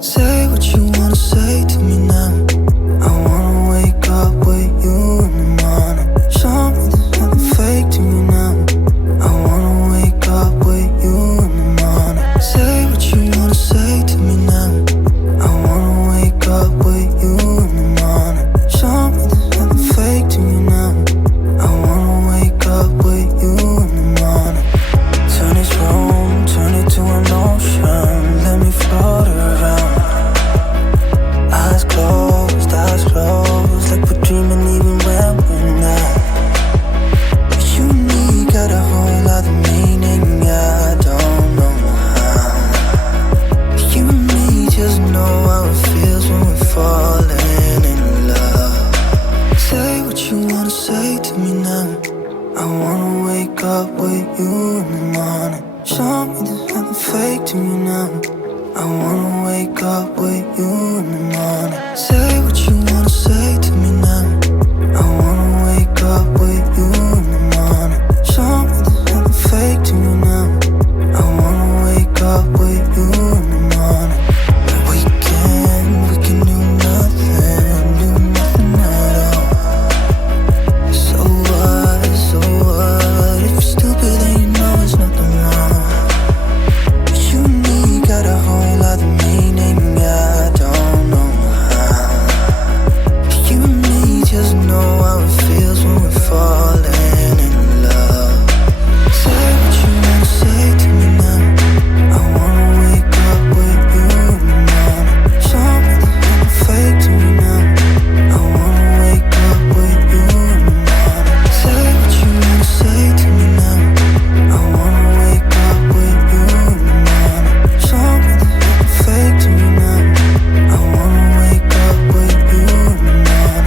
Say what you wanna say to me now. I wanna wake up with you in the morning. Show me there's nothing fake to me now. I wanna wake up with you in the morning. Say what you wanna say to me now. I wanna wake up with you in the morning. Show me there's nothing fake to me now. I wanna wake up with you in the morning. Turn this room, turn it to an ocean. Let me float around. Eyes closed, like we're dreaming even when we're not. You and me got a whole other meaning, I don't know how. You and me just know how it feels when we're falling in love. Say what you wanna say to me now. I wanna wake up with you in the morning. Show me there's nothing fake to me now. I wanna wake up with you in the morning. Say what you wanna say to me now. I wanna wake up with you in the morning. Show me there's nothing fake to me now. I wanna wake up with you in the morning. We can do nothing at all. So what, if you're stupid then you know it's nothing wrong. But you and me got a whole other meaning, I don't know how. You and me just know how it feels when we're falling in love. Say what you wanna say to me now. I wanna wake up with you in the morning. Show me there's nothing fake to me now. I wanna wake up with you in the morning. Say what you wanna say to me now. I wanna wake up with you in the morning. Show me there's nothing fake to me now. I wanna wake up with you in the morning.